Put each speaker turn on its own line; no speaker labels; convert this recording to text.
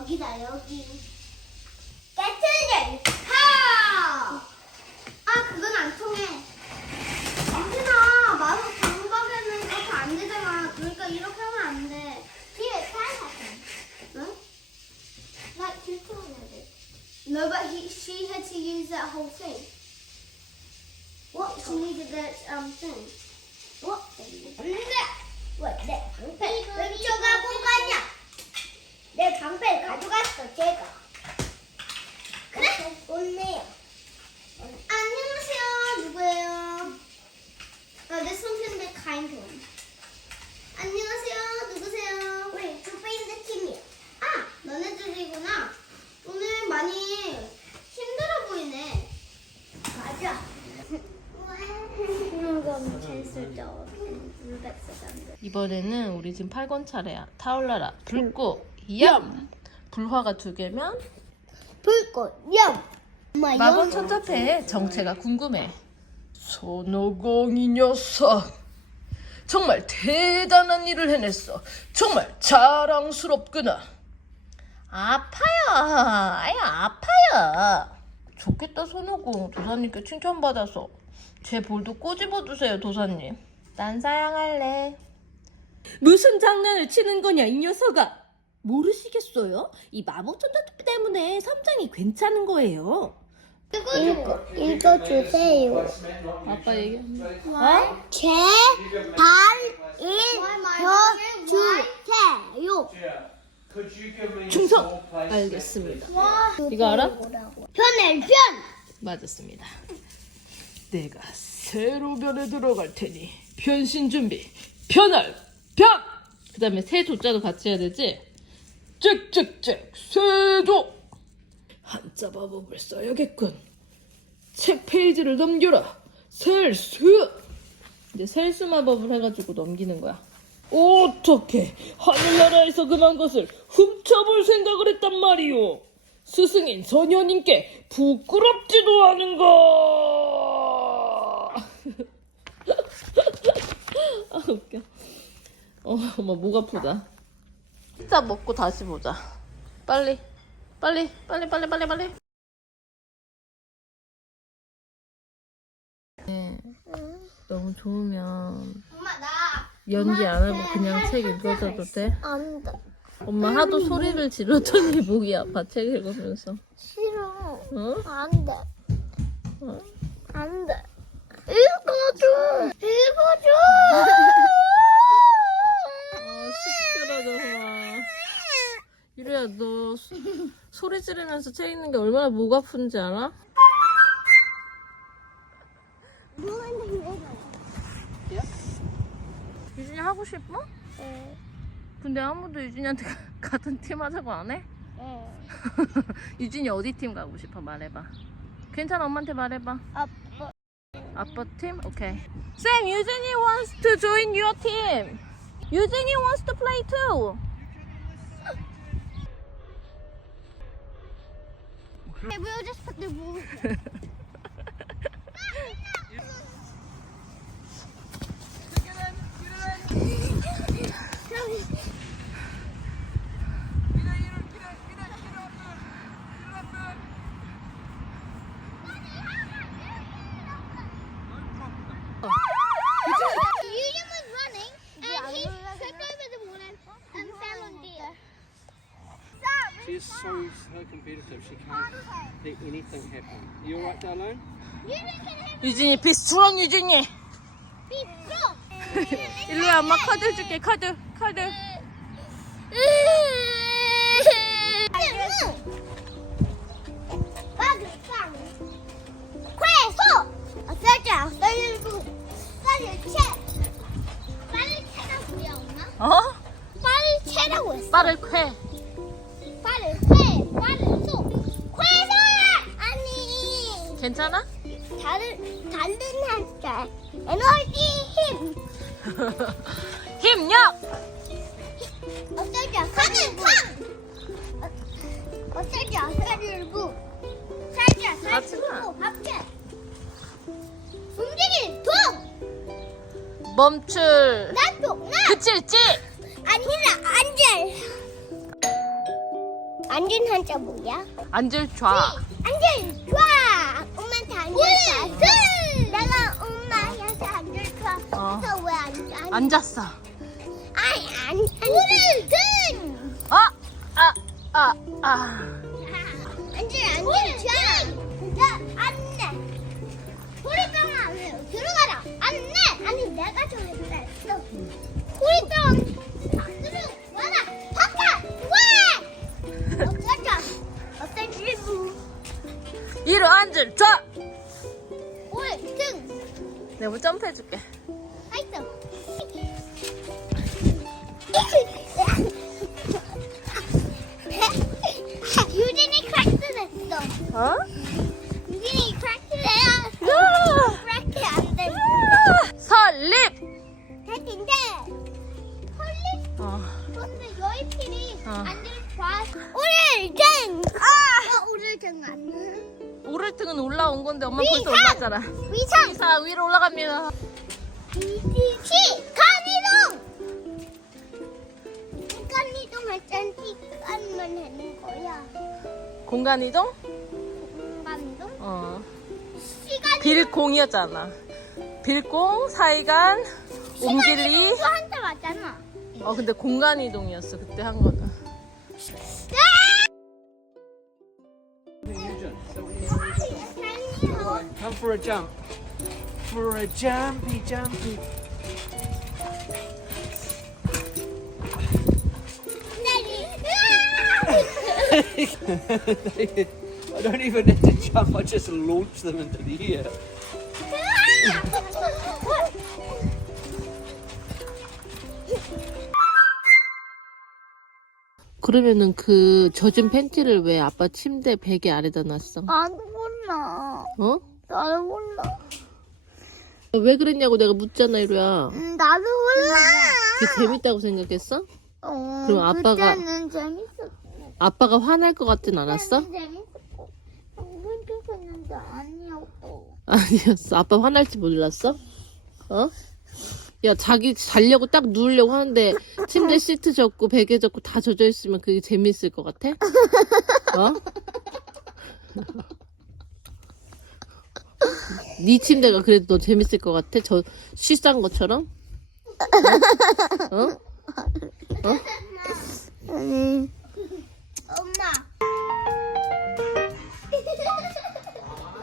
여기다 여기. 깨트릴 카. 아 그건 안 통해. 민준아 마법 방법에는 이렇게 안 되잖아. 그러니까 이렇게 하면 안 돼. Here, try that. 응? Like you're doing it. No, but she had to use that whole thing. What? She needed that thing. What thing? 왜 내 방패 훔쳐가고 가냐? 내 방패를 가져갔어, 제가. 그래? 좋네요. 안녕하세요. 누구예요? This one can be kind to him. 안녕하세요. 누구세요? 우리 주페이스 팀이야. 아, 너네들이구나. 오늘 많이 힘들어 보이네. 맞아. 이건 제일 쓸데없는 물백사장들.
이번에는 우리 지금 8권 차례야. 타올라라. 불꽃. 얌. 불화가 2개면
불꽃 영.
마법 천자패의 정체가 궁금해. 손오공 이 녀석. 정말 대단한 일을 해냈어. 정말 자랑스럽구나. 아파요. 아야 아파요. 좋겠다 손오공. 도사님께 칭찬받아서. 제 볼도 꼬집어주세요 도사님. 난 사양할래.
무슨 장난을 치는 거냐 이 녀석아. 모르시겠어요? 이 마법 천자투표 때문에 섬장이 괜찮은 거예요.
읽어주세요.
아빠 얘기해.
제발 읽어주세요.
충성! 알겠습니다. 이거 알아?
변해 변.
맞았습니다. 내가 새로 변에 들어갈 테니 변신 준비. 변할 변! 그 다음에 새 조자도 같이 해야 되지? 짹짹짹 새조! 한자 마법을 써야겠군. 책 페이지를 넘겨라. 셀수! 이제 셀수 마법을 해가지고 넘기는 거야. 어떻게 하늘나라에서 금한 것을 훔쳐볼 생각을 했단 말이오. 스승인 선녀님께 부끄럽지도 않은가. 아 웃겨. 엄마 목 아프다. 피자 먹고 다시 보자. 빨리. 네, 너무 좋으면
엄마 나.
연기 안 하고 그냥 책 읽어줘도 돼?
안 돼.
엄마 하도 소리를 지르더니 목이 아파 책 읽으면서.
싫어.
어?
안 돼.
어?
안 돼. 읽어줘. 읽어줘.
시끄러 정말. 유리야 너 소리 지르면서 책 읽는 게 얼마나 목 아픈지 알아? 유진이 하고 싶어?
네.
근데 아무도 유진이한테 같은 팀 하자고 안 해?
네.
유진이 어디 팀 가고 싶어? 말해봐. 괜찮아 엄마한테 말해봐.
아빠.
아빠 팀? 오케이. Sam, 유진이 wants to join your team. 유진이 wants to play too.
We'll just put the rules. William was running and he tripped over the wall and fell on deer.
She is so competitive, she can't let anything happen. You alright, darling?
유진이 be strong 유진이.
Be strong.
일로야 엄마 카드 줄게 카드.
快速！빨리 채라고 야 엄마?
어?
빨리 채라고 했어.
빠를 쾌.
빠른 소.快速! 아니.
괜찮아?
다른 한자. 에너지 힘.
힘력.
어쩌자 사는 상. 어쩌자 사들고. 살자 살고 합체. 움직일 동.
멈출.
나도 나.
그칠지.
아니라 안젤. 앉은 한자 뭐야?
앉을 좌.
앉은 좋아. 엄마한테 앉을 좋아. 내가 엄마한테 앉을 좋아.
어.
그래서 왜 앉아?
앉았어.
아니 오늘 등. 앉을 좋아. 진짜 안내. 소리병 안 해요. 들어가라. 안내. 아니 내가 좀 했어. 소리병 들어가라. 바깥. 왜? 어쩌자. 어떤 일부.
이로 앉을 좌.
올 등.
내가 뭐 점프해줄게.
아이고. 유진이 크랙스 됐어.
어?
유진이 크랙스 해야.
야!
크랙스 안 돼.
설립.
됐는데. 헐리.
어.
근데 여의필이
어.
앉을 좋아. 오늘 등. 오늘 등안 해.
오를 등은 올라온 건데 엄마
위상!
벌써 올라왔잖아.
위상.
자 위로 올라갑니다.
시 간이동. 간이동 할 땐 시간만 되는 거야.
공간 이동?
간이동?
어.
시간이
빌공이었잖아. 빌공, 사이간, 옮길리.
한자 맞잖아.
근데 공간 이동이었어 그때 한 거는.
Eugene, so what do you need? Come on, come for a jump. For a jumpy, jumpy. I don't even need to jump, I just launch them into the air.
그러면은 그 젖은 팬티를 왜 아빠 침대 베개 아래다 놨어?
나도 몰라.
어?
나도 몰라.
왜 그랬냐고 내가 묻잖아 이루야.
나도 몰라.
그게 재밌다고 생각했어?
어,
그럼 아빠가-
그때는 재밌었어.
아빠가 화날 것 같진 않았어?
그때는 재밌었고. 생각했는데 아니었고.
아니었어. 아빠 화날지 몰랐어? 어? 야, 자기 자려고 딱 누우려고 하는데 침대 시트 젖고 베개 젖고 다 젖어 있으면 그게 재밌을 것 같아? 어? 네 침대가 그래도 너 재밌을 것 같아? 저 쉬싼 것처럼? 어? 어?
아니,